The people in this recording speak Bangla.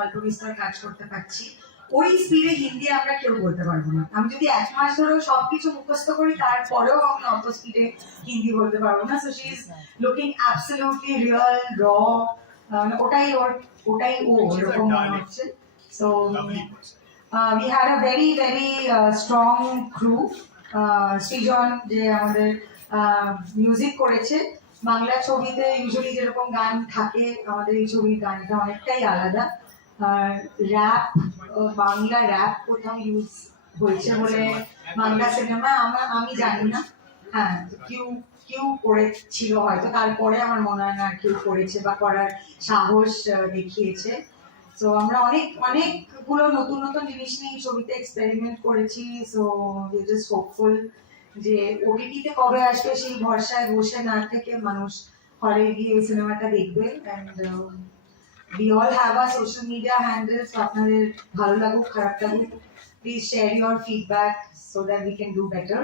অল্প বিস্তর কাজ করতে পারছি। ওই স্পিডে হিন্দি আমরা কেউ বলতে পারবো না। আমি যদি 1 মাস ধরেও সবকিছু মুখস্থ করি তারপরেও আমি অত স্পিডে হিন্দি বলতে পারবো না। So she is looking absolutely real র, ওটাই ও এরকম মনে হচ্ছে। So we had a very strong crew. সৃজন যে আমাদের মিউজিক করেছে, বাংলা ছবিতে ইউজুয়ালি যেরকম গান থাকে আমাদের এই ছবির গানটা অনেকটাই আলাদা। র্যাপ, বাংলা র্যাপ কোথাও ইউজ হয়েছে বলে বাংলা সিনেমা আমি জানি না। হ্যাঁ, কিউ কিউ করেছিল হয়তো, তারপরে আমার মনে হয় না কেউ করেছে বা করার সাহস দেখিয়েছে। সো আমরা অনেকগুলো নতুন নতুন জিনিস নিয়ে এই ছবিতে এক্সপেরিমেন্ট করেছি। সো উই জাস্ট হোপফুল যে ওটিটিতে কবে আসবে সেই ভরসায় বসে না থেকে মানুষ হলে গিয়ে এই সিনেমাটা দেখবে। And we all have our social media handles. আপনাদের ভালো লাগুক খারাপ লাগুক, please share your feedback so that we can do better.